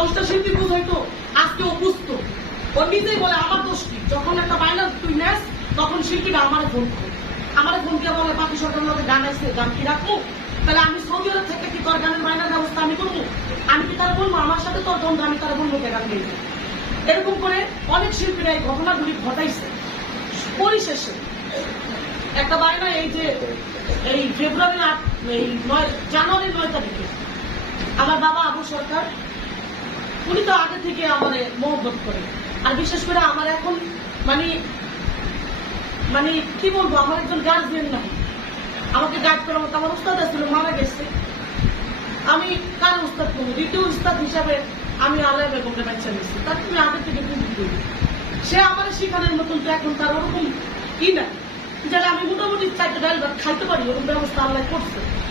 10টা শিল্পী বুঝাইতো, আজকে ও বুঝতো। ও নিজেই বলে আমার দোষ কি, যখন একটা বায়না তুই নেস তখন শিল্পীরা আমারে ফোন করে, আমারে ফোন দিয়ে বলে পাখি সরকার মধ্যে গান আসছে, গান কি রাখবো? তাহলে আমি সৌদি আরব থেকে কি তোর গানের বায়নার ব্যবস্থা আমি করবো? আমি কি তারা বলবো আমার সাথে তোর দ্বন্দ্ব, আমি তারা বলবো গান গেয়ে? এরকম করে অনেক শিল্পীরা এই ঘটনাগুলি ঘটাইছে। পরিশেষে একটা বায়না এই যে এই ফেব্রুয়ারির জানুয়ারির 9 তারিখে আমার বাবা আবু সরকার, উনি তো আগে থেকে আমার মহব্বত করে, আর বিশেষ করে আমার এখন মানে মানে কি বলবো, আমার একজন গার্জিয়ান নাই, আমাকে গাইড করার মতো আমার উস্তাদ ছিল, মারা গেছে। আমি কার উস্তাদ করবো? দ্বিতীয় উস্তাদ হিসাবে আমি আল্লাহ বেগমকে বাচ্চা নিচ্ছি, তার তুমি আগে থেকে তুমি করি। সে আমার শিখানোর মতন তো এখন তার ওরকম কি না, যেটা আমি মোটামুটি 4টা ডাল ভাত খাইতে পারি, ওরকম ব্যবস্থা আল্লাহ করছে।